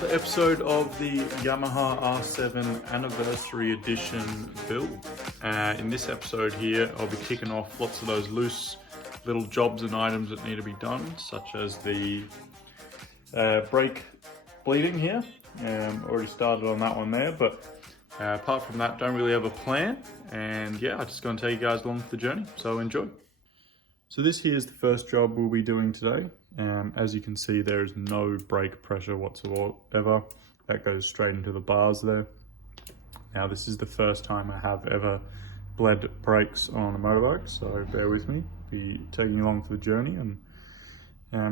another episode of the Yamaha R7 Anniversary Edition build. In this episode here, I'll be kicking off lots of those loose little jobs and items that need to be done, such as the brake bleeding here. Already started on that one there, but apart from that, don't really have a plan. And yeah, I'm just going to take you guys along for the journey, so enjoy. So this here is the first job we'll be doing today. As you can see, there is no brake pressure whatsoever. That goes straight into the bars there. Now this is the first time I have ever bled brakes on a motorbike, so bear with me. Be taking you along for the journey and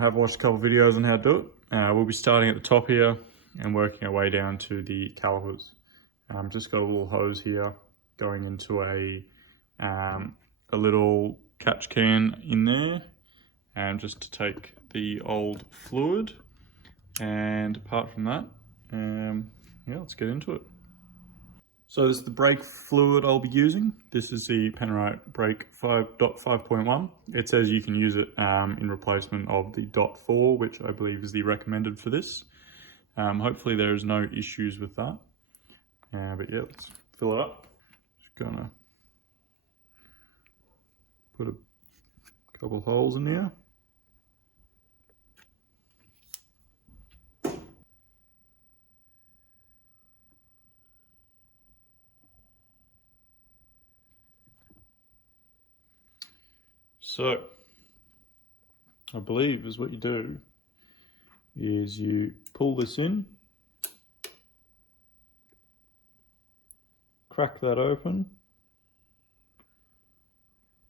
have watched a couple of videos on how to do it. We'll be starting at the top here and working our way down to the calipers. Just got a little hose here going into a little catch can in there, just to take the old fluid. And apart from that, yeah, let's get into it. So this is the brake fluid I'll be using. This is the Penrite Brake 5.5.1. It says you can use it in replacement of the .4, which I believe is the recommended for this. Hopefully there is no issues with that. But yeah, let's fill it up. Just gonna put a couple holes in there. So, I believe is what you do is you pull this in, crack that open,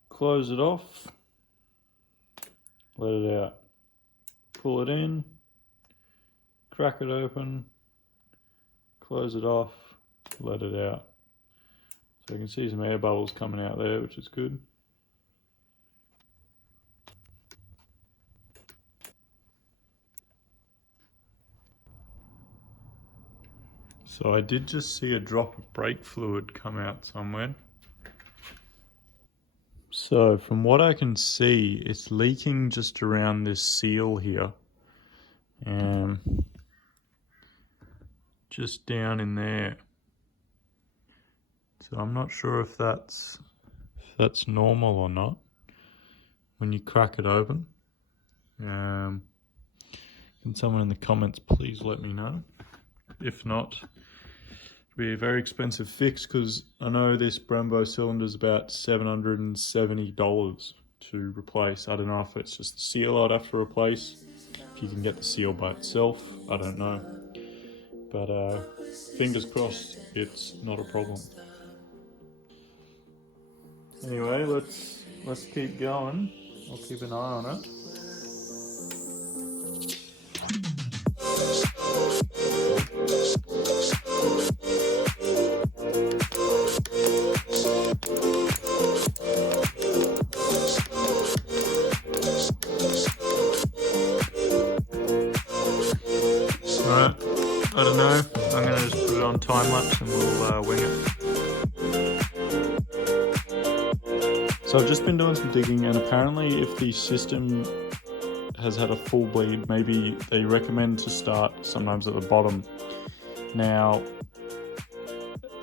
close it off, let it out, pull it in, crack it open, close it off, let it out. So you can see some air bubbles coming out there, which is good. So I did just see a drop of brake fluid come out somewhere. So from what I can see, it's leaking just around this seal here. Just down in there. So I'm not sure if that's normal or not when you crack it open. Can someone in the comments please let me know? If not, it'll be a very expensive fix, because I know this Brembo cylinder is about $770 to replace. I don't know if it's just the seal I'd have to replace. If you can get the seal by itself, I don't know. But fingers crossed it's not a problem. Anyway, let's keep going. I'll keep an eye on it. Alright, I don't know, I'm going to just put it on time lapse and we'll wing it. So I've just been doing some digging, and apparently if the system has had a full bleed, maybe they recommend to start sometimes at the bottom. Now,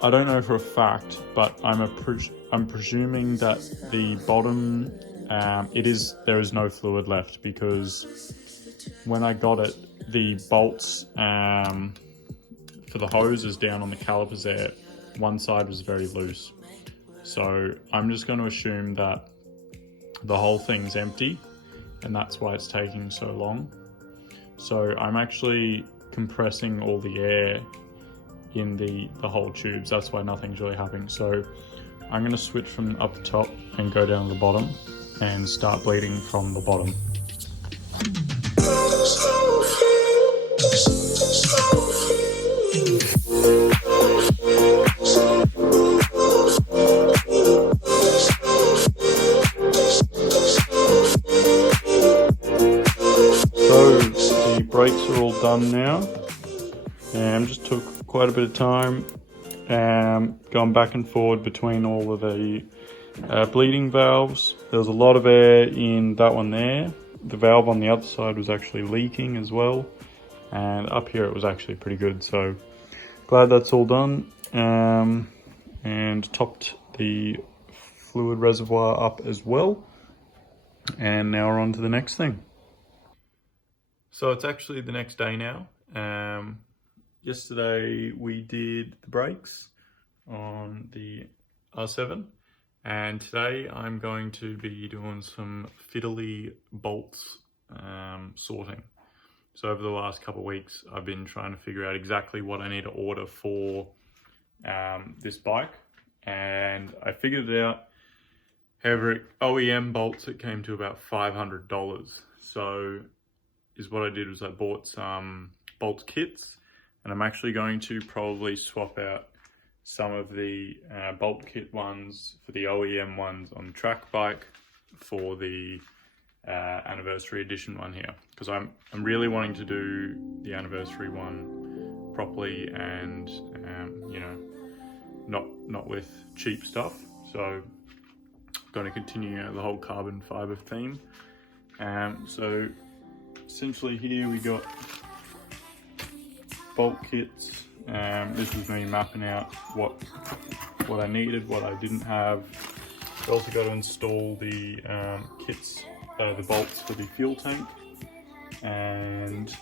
I don't know for a fact, but I'm presuming that the bottom, there is no fluid left, because when I got it, the bolts for the hose is down on the calipers there. One side was very loose. So I'm just going to assume that the whole thing's empty, and that's why it's taking so long. So I'm actually compressing all the air in the whole tubes. That's why nothing's really happening. So I'm going to switch from up the top and go down to the bottom and start bleeding from the bottom. Brakes are all done now, and just took quite a bit of time going back and forward between all of the bleeding valves. There was a lot of air in that one there. The valve on the other side was actually leaking as well. and up here it was actually pretty good. So glad that's all done, and topped the fluid reservoir up as well. And now we're on to the next thing. So it's actually the next day now. Yesterday we did the brakes on the R7, and today I'm going to be doing some fiddly bolts sorting. So over the last couple of weeks I've been trying to figure out exactly what I need to order for this bike, and I figured it out. However, OEM bolts, it came to about $500. So what I did was I bought some bolt kits, and I'm actually going to probably swap out some of the bolt kit ones for the OEM ones on the track bike for the anniversary edition one here, because I'm really wanting to do the anniversary one properly, and you know, not with cheap stuff. So going to continue the whole carbon fiber theme. So essentially here we got bolt kits. This was me mapping out what I needed, what I didn't have. I also got to install the kits, the bolts for the fuel tank, and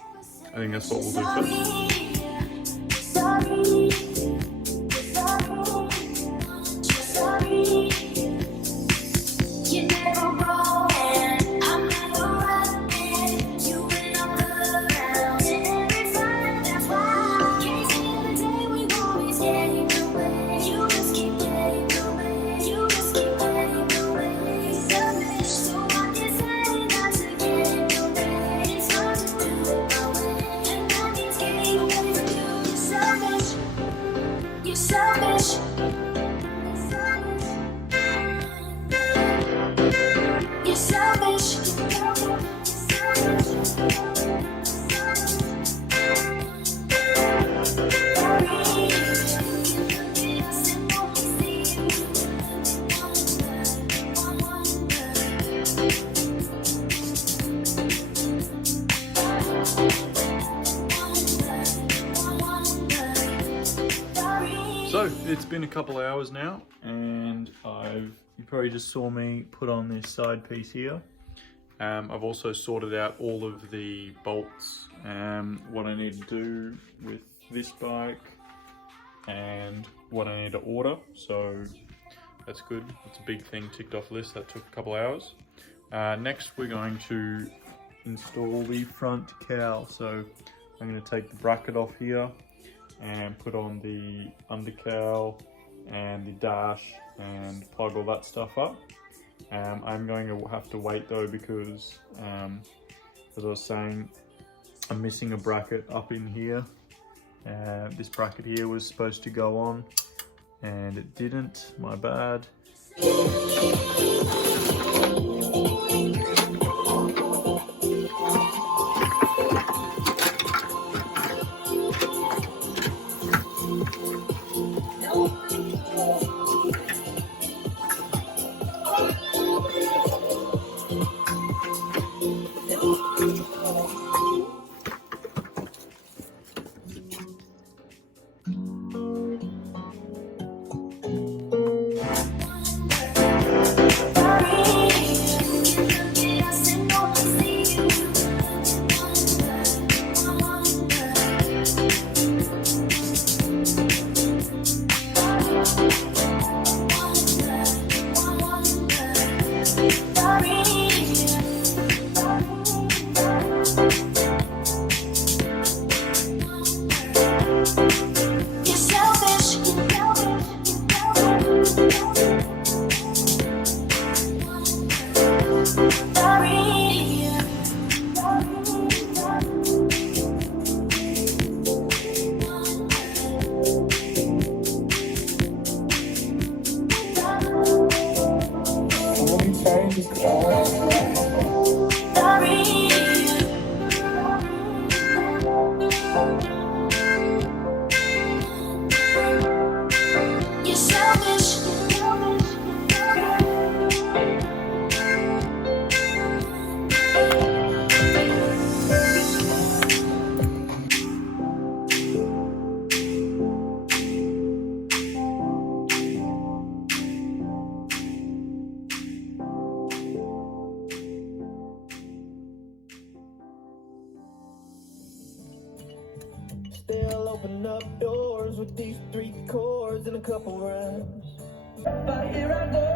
I think that's what we'll do first. So it's been a couple hours now, and you probably just saw me put on this side piece here. I've also sorted out all of the bolts, what I need to do with this bike, and what I need to order. So that's good. It's a big thing ticked off the list. That took a couple hours. Next we're going to install the front cowl. So I'm going to take the bracket off here and put on the undercowl and the dash and plug all that stuff up. I'm going to have to wait though, because as I was saying, I'm missing a bracket up in here. This bracket here was supposed to go on and it didn't, my bad. open up doors with these 3 chords and a couple rhymes. But here I go.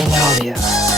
in audio.